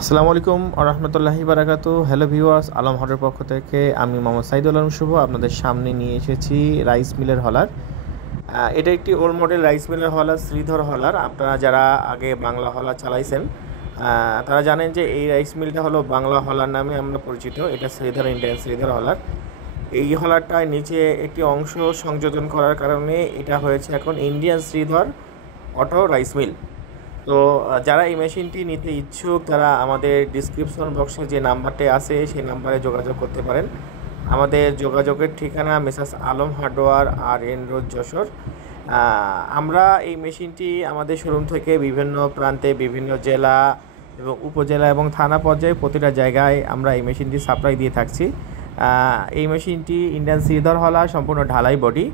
আসসালামু আলাইকুম রহমতুল্লাহি বারাকাতু। হ্যালো ভিউয়ার্স, আলম হটের পক্ষ থেকে আমি মোহাম্মদ সাইদুল আলম শুভ আপনাদের সামনে নিয়ে এসেছি রাইস মিলের হলার। এটা একটি ওল্ড মডেল রাইস মিলের হলার, শ্রীধর হলার। আপনারা যারা আগে বাংলা হলার চালাইছেন তারা জানেন যে এই রাইস মিলটা হলো বাংলা হলার নামে আমরা পরিচিত। এটা শ্রীধর ইন্ডিয়ান শ্রীধর হলার। এই হলারটায় নিচে একটি অংশ সংযোজন করার কারণে এটা হয়েছে এখন Indian Sridhar auto rice mill. তো যারা এই মেশিনটি নিতে ইচ্ছুক তারা আমাদের ডিসক্রিপশন বক্সে যে নাম্বারটি আছে সেই নাম্বারে যোগাযোগ করতে পারেন। আমাদের যোগাযোগের ঠিকানা মেসার্স আলম হার্ডওয়্যার আর এন রোড যশোর। আমরা এই মেশিনটি আমাদের শোরুম থেকে বিভিন্ন প্রান্তে, বিভিন্ন জেলা এবং উপজেলা এবং থানা পর্যায়ে প্রতিটা জায়গায় আমরা এই মেশিনটি সাপ্লাই দিয়ে থাকছি। এই মেশিনটি ইন্ডিয়ান শ্রীধর হলা, সম্পূর্ণ ঢালাই বডি,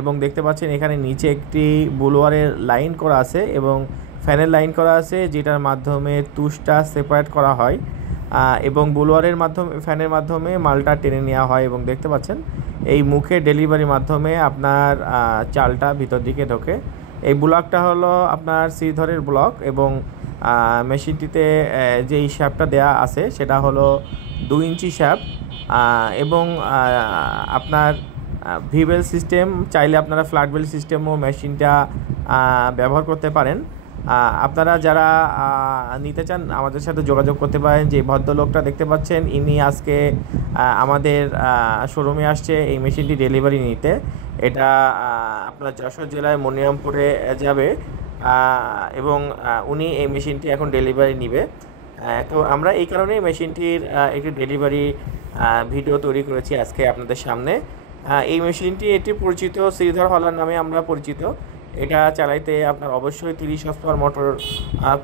এবং দেখতে পাচ্ছেন এখানে নিচে একটি বুলোয়ারের লাইন করা আছে এবং ফ্যানের লাইন করা আছে, যেটার মাধ্যমে তুষটা সেপারেট করা হয় এবং বুলোয়ারের মাধ্যমে, ফ্যানের মাধ্যমে মালটা টেনে নেওয়া হয়। এবং দেখতে পাচ্ছেন এই মুখে ডেলিভারির মাধ্যমে আপনার চালটা ভিতর দিকে ঢোকে। এই ব্লকটা হলো আপনার শ্রীধরের ব্লক এবং মেশিনটিতে যেই শ্যাপটা দেয়া আছে সেটা হলো 2 ইঞ্চি শ্যাপ এবং আপনার ভিবেল সিস্টেম। চাইলে আপনারা ফ্ল্যাট বেল সিস্টেমও মেশিনটা ব্যবহার করতে পারেন। আপনারা যারা নিতে চান আমাদের সাথে যোগাযোগ করতে পারেন। যে ভদ্রলোকটা দেখতে পাচ্ছেন ইনি আজকে আমাদের শোরুমে আসছে এই মেশিনটি ডেলিভারি নিতে। এটা আপনার যশোর জেলায় মনিরামপুরে যাবে এবং উনি এই মেশিনটি এখন ডেলিভারি নিবে। তো আমরা এই কারণেই মেশিনটির একটি ডেলিভারি ভিডিও তৈরি করেছি আজকে আপনাদের সামনে। এই মেশিনটি এটি পরিচিত শ্রীধর হলার নামে আমরা পরিচিত। এটা চালাইতে আপনার অবশ্যই 30 হর্স পাওয়ার মোটর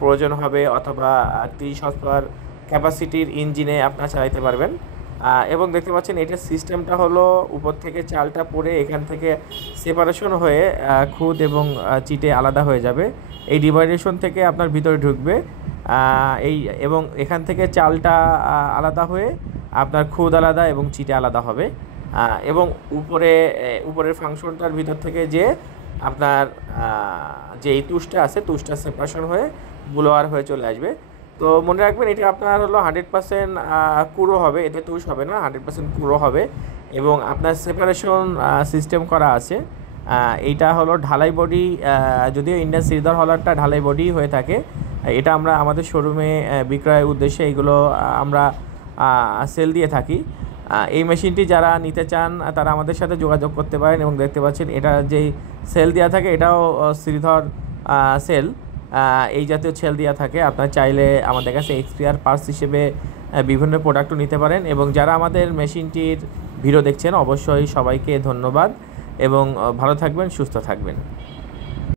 প্রয়োজন হবে, অথবা 30 হর্স পাওয়ার ক্যাপাসিটির ইঞ্জিনে আপনারা চালাইতে পারবেন। এবং দেখতে পাচ্ছেন এটার সিস্টেমটা হলো উপর থেকে চালটা পড়ে এখান থেকে সেপারেশন হয়ে খুদ এবং চিটে আলাদা হয়ে যাবে। এই ডিভাইডেশন থেকে আপনার ভিতরে ঢুকবে এই, এবং এখান থেকে চালটা আলাদা হয়ে আপনার খুদ আলাদা এবং চিটে আলাদা হবে। এবং উপরের ফাংশনটার ভিতর থেকে যে আপনার যে এই তুষটা আছে, তুষটা সেপারেশন হয়ে ব্লোয়ার হয়ে চলে আসবে। তো মনে রাখবেন এটা আপনার হলো 100% কুড়ো হবে, এতে তুষ হবে না, 100% কুড়ো হবে। এবং আপনার সেপারেশন সিস্টেম করা আছে। এইটা হলো ঢালাই বডি, যদিও ইন্ডিয়ান শ্রীধর হলারটা ঢালাই বডি হয়ে থাকে। এটা আমরা আমাদের শোরুমে বিক্রয়ের উদ্দেশ্যে এগুলো আমরা সেল দিয়ে থাকি। এই মেশিনটি যারা নিতে চান তারা আমাদের সাথে যোগাযোগ করতে পারেন। এবং দেখতে পাচ্ছেন এটা যেই সেল দেওয়া থাকে এটাও শ্রীধর সেল, এই জাতীয় সেল দেওয়া থাকে। আপনার চাইলে আমাদের কাছে এক্সপিআর পার্টস হিসেবে বিভিন্ন প্রোডাক্টও নিতে পারেন। এবং যারা আমাদের মেশিনটির ভিডিও দেখছেন অবশ্যই সবাইকে ধন্যবাদ এবং ভালো থাকবেন, সুস্থ থাকবেন।